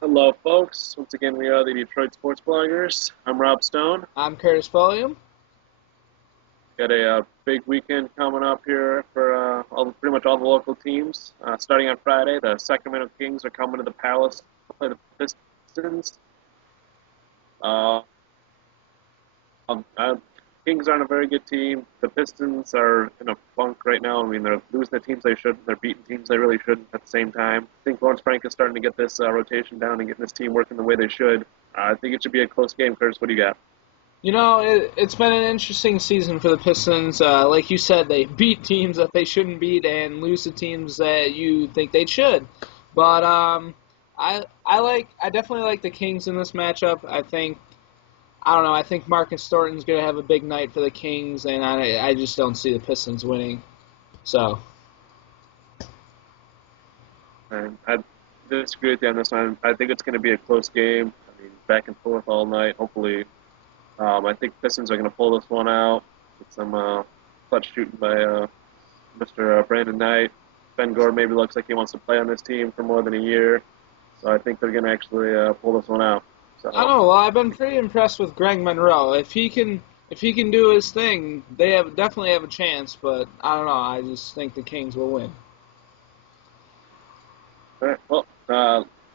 Hello, folks. Once again, we are the Detroit Sports Bloggers. I'm Rob Stone. I'm Curtis Folium. Got a big weekend coming up here for pretty much all the local teams. Starting on Friday, the Sacramento Kings are coming to the Palace to play the Pistons. Uh, uh, Kings aren't a very good team. The Pistons are in a funk right now. I mean, they're losing the teams they shouldn't. They're beating teams they really shouldn't at the same time. I think Lawrence Frank is starting to get this rotation down and getting this team working the way they should. I think it should be a close game. Curtis, what do you got? It's been an interesting season for the Pistons. Like you said, they beat teams that they shouldn't beat and lose to teams that you think they should. But I definitely like the Kings in this matchup. I think Marcus Thornton's going to have a big night for the Kings, and I just don't see the Pistons winning. So. And I disagree with you on this one. I think it's going to be a close game. I mean, back and forth all night. Hopefully, I think Pistons are going to pull this one out with some clutch shooting by Mr. Brandon Knight. Ben Gordon maybe looks like he wants to play on this team for more than a year, so I think they're going to actually pull this one out. So. I don't know. Well, I've been pretty impressed with Greg Monroe. If he can do his thing, they definitely have a chance. But I don't know. I just think the Kings will win. All right. Well,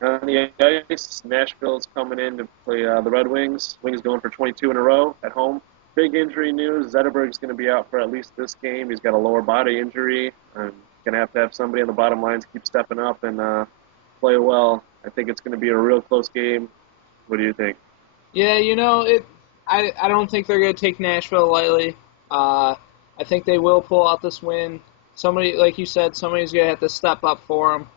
on the ice, Nashville's coming in to play the Red Wings. Wings going for 22 in a row at home. Big injury news. Zetterberg's going to be out for at least this game. He's got a lower body injury. I'm going to have somebody on the bottom lines keep stepping up and play well. I think it's going to be a real close game. What do you think? Yeah, I don't think they're going to take Nashville lightly. I think they will pull out this win. Somebody, like you said, somebody's going to have to step up for them.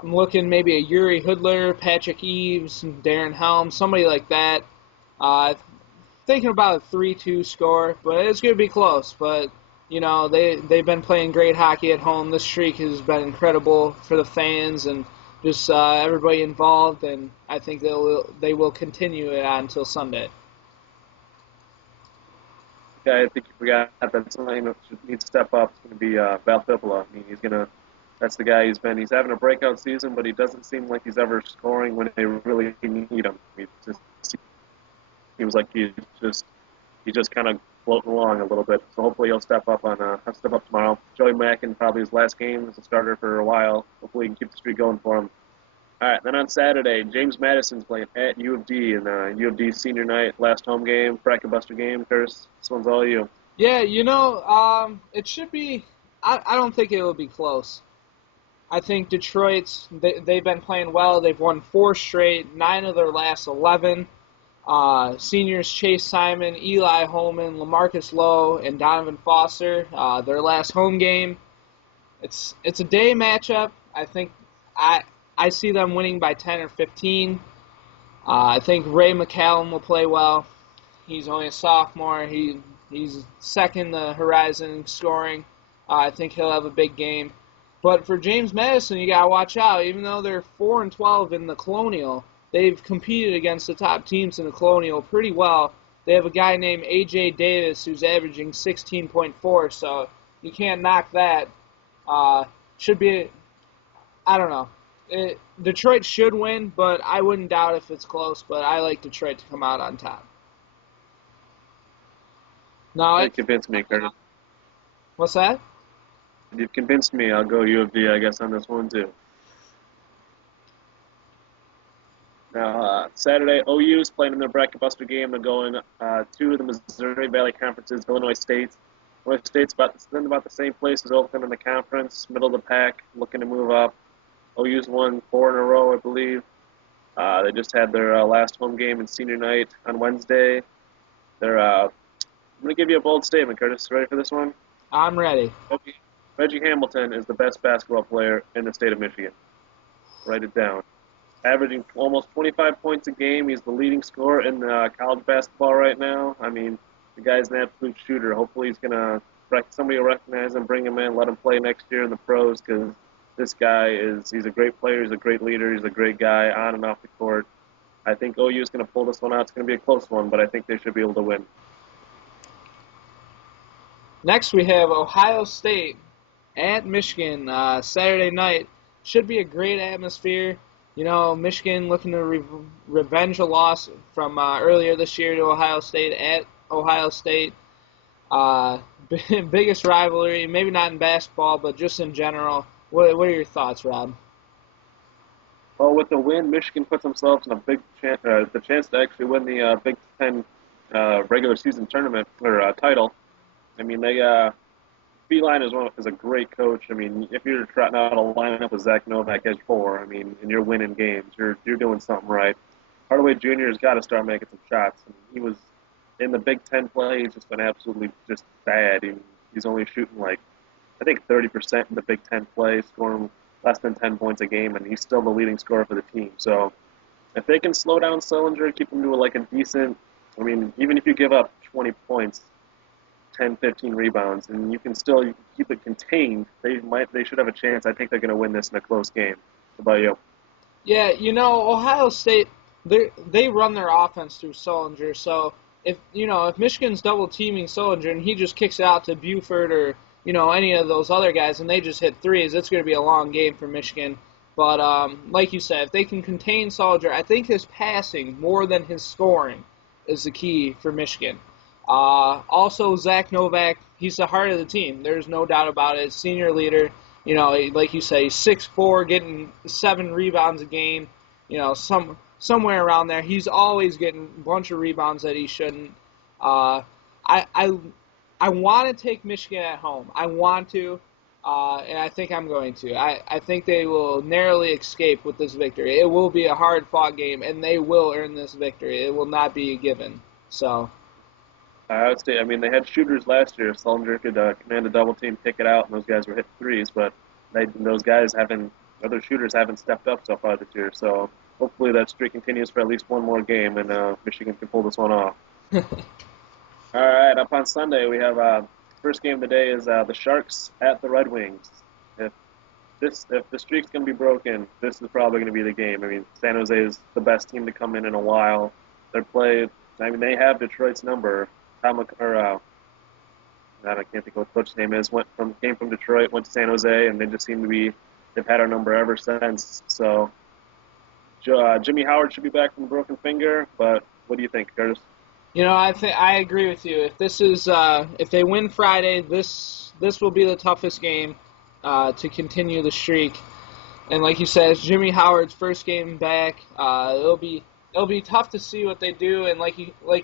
I'm looking maybe a Yuri Hoodler, Patrick Eves, Darren Helm, somebody like that. Thinking about a 3-2 score, but it's going to be close. But, they've been playing great hockey at home. This streak has been incredible for the fans and just everybody involved, and I think they will continue it on until Sunday. Yeah, I think you forgot that somebody that needs to step up is going to be Val Fippola. I mean, that's the guy he's having a breakout season, but he doesn't seem like he's ever scoring when they really need him. He just seems like he just kind of floating along a little bit. So hopefully he'll step up tomorrow. Joey Mackin probably his last game as a starter for a while. Hopefully he can keep the streak going for him. All right, then on Saturday, James Madison's playing at U of D, and U of D senior night, last home game, bracket buster game. Curtis, this one's all you. Yeah, it should be. I don't think it will be close. I think they've been playing well. They've won 4 straight, 9 of their last 11. Seniors Chase Simon, Eli Holman, LaMarcus Lowe, and Donovan Foster. Their last home game. It's a day matchup. I think I see them winning by 10 or 15. I think Ray McCallum will play well. He's only a sophomore. He's second the horizon scoring. I think he'll have a big game. But for James Madison, you gotta watch out. Even though they're 4-12 in the Colonial, they've competed against the top teams in the Colonial pretty well. They have a guy named A.J. Davis who's averaging 16.4, so you can't knock that. Should be, I don't know. Detroit should win, but I wouldn't doubt if it's close. But I like Detroit to come out on top. Now, You convinced me, Curtis. What's that? You've convinced me. I'll go U of D, I guess, on this one too. Now, Saturday, OU's playing in their bracket buster game. They're going to the Missouri Valley Conference's Illinois State. Illinois State's about the same place as Oakland in the conference, middle of the pack, looking to move up. OU's won 4 in a row, I believe. They just had their last home game in senior night on Wednesday. I'm going to give you a bold statement, Curtis. Ready for this one? I'm ready. Reggie Hamilton is the best basketball player in the state of Michigan. Write it down. Averaging almost 25 points a game. He's the leading scorer in college basketball right now. I mean, the guy's an absolute shooter. Hopefully somebody will recognize him, bring him in, let him play next year in the pros, because this guy he's a great player, he's a great leader, he's a great guy on and off the court. I think OU is going to pull this one out. It's going to be a close one, but I think they should be able to win. Next, we have Ohio State at Michigan Saturday night. Should be a great atmosphere. Michigan looking to revenge a loss from earlier this year to Ohio State at Ohio State. Uh, biggest rivalry, maybe not in basketball, but just in general. What are your thoughts, Rob? Well, with the win, Michigan puts themselves in a big chance, the chance to actually win the Big Ten regular season tournament or title. I mean, Beeline is a great coach. I mean, if you're trotting out a lineup with Zach Novak as 4, I mean, and you're winning games, you're doing something right. Hardaway Jr. has got to start making some shots. I mean, he was in the Big Ten play. He's just been absolutely just bad. He's only shooting like I think 30% in the Big Ten play, scoring less than 10 points a game, and he's still the leading scorer for the team. So if they can slow down Sullinger, keep him to like a decent, I mean, even if you give up 20 points, 10, 15 rebounds, and you can keep it contained, they should have a chance. I think they're going to win this in a close game. How about you? Yeah, Ohio State, they run their offense through Sullinger. So if Michigan's double teaming Sullinger and he just kicks it out to Buford or any of those other guys and they just hit threes, it's going to be a long game for Michigan. But like you said, if they can contain Sullinger, I think his passing more than his scoring is the key for Michigan. Also, Zach Novak, he's the heart of the team. There's no doubt about it. Senior leader, like you say, 6'4", getting 7 rebounds a game. Somewhere around there. He's always getting a bunch of rebounds that he shouldn't. I want to take Michigan at home. I want to, and I think I'm going to. I think they will narrowly escape with this victory. It will be a hard-fought game, and they will earn this victory. It will not be a given. So. I would say, I mean, they had shooters last year. Sullinger could command a double team, kick it out, and those guys were hitting threes. But other shooters haven't stepped up so far this year. So hopefully that streak continues for at least one more game, and Michigan can pull this one off. All right, up on Sunday we have first game of the day is the Sharks at the Red Wings. If the streak's going to be broken, this is probably going to be the game. I mean, San Jose is the best team to come in a while. They have Detroit's number. I can't think of what the coach's name is. Came from Detroit, went to San Jose, and they've had our number ever since. So Jimmy Howard should be back from a broken finger, but what do you think, Curtis? I agree with you. If they win Friday, this will be the toughest game to continue the streak. And like you said, it's Jimmy Howard's first game back. It'll be tough to see what they do, and like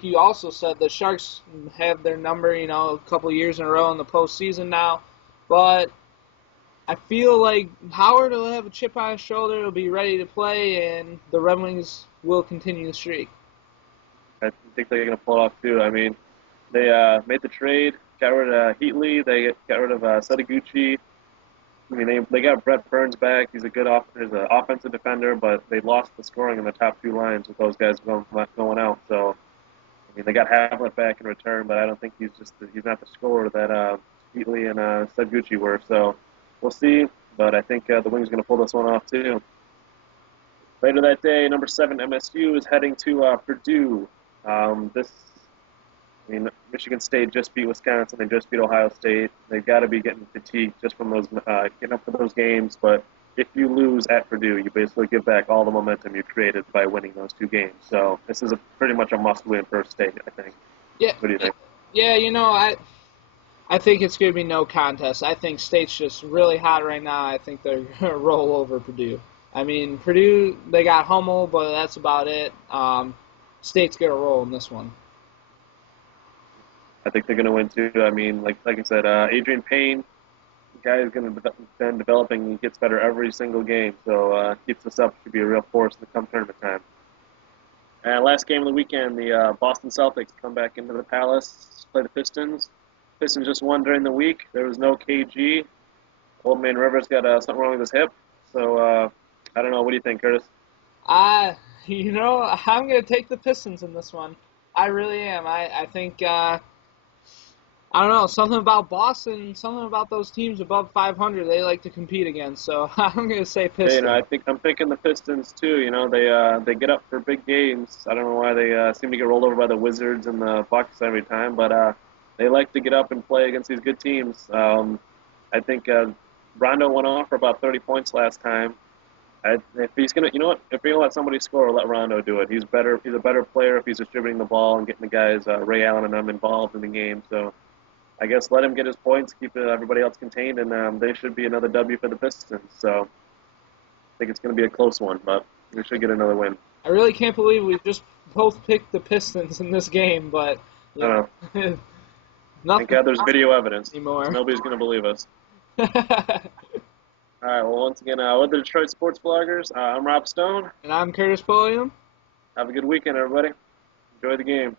you also said, the Sharks have their number, a couple of years in a row in the postseason now. But I feel like Howard will have a chip on his shoulder, he'll be ready to play, and the Red Wings will continue the streak. I think they're going to pull it off too. I mean, they made the trade, got rid of Heatley, they got rid of Setaguchi. I mean, they got Brett Burns back. He's an offensive defender, but they lost the scoring in the top 2 lines with those guys going out. So, I mean, they got Havlet back in return, but I don't think he's not the scorer that Heatley and Setaguchi were. So, we'll see. But I think the Wings are going to pull this one off too. Later that day, number 7 MSU is heading to Purdue. Michigan State just beat Wisconsin. They just beat Ohio State. They've got to be getting fatigued just from those getting up for those games. But if you lose at Purdue, you basically give back all the momentum you created by winning those 2 games. So this is pretty much a must-win for State, I think. Yeah. What do you think? Yeah, I think it's going to be no contest. I think State's just really hot right now. I think they're going to roll over Purdue. I mean, Purdue, they got Hummel, but that's about it. State's going to roll in this one. I think they're going to win too. I mean, like I said, Adrian Payne, the guy is going to been developing. He gets better every single game. So keeps this up, should be a real force in the come tournament time. And last game of the weekend, the Boston Celtics come back into the Palace, play the Pistons. Pistons just won during the week. There was no KG. Old Man Rivers got something wrong with his hip. So I don't know. What do you think, Curtis? I'm going to take the Pistons in this one. I really am. I think. I don't know, something about Boston, something about those teams above 500 they like to compete against. So I'm going to say Pistons. I'm thinking the Pistons too. They get up for big games. I don't know why they seem to get rolled over by the Wizards and the Bucks every time, but they like to get up and play against these good teams. I think Rondo went off for about 30 points last time. If he's gonna, you know what? If you're gonna let somebody score, let Rondo do it. He's better. He's a better player if he's distributing the ball and getting the guys Ray Allen and them involved in the game. So I guess let him get his points, keep everybody else contained, and they should be another W for the Pistons. So I think it's gonna be a close one, but we should get another win. I really can't believe we just both picked the Pistons in this game, but I don't know. nothing Thank God there's video evidence. anymore. Nobody's gonna believe us. All right. Well, once again, with the Detroit Sports Bloggers, I'm Rob Stone. And I'm Curtis Pulliam. Have a good weekend, everybody. Enjoy the game.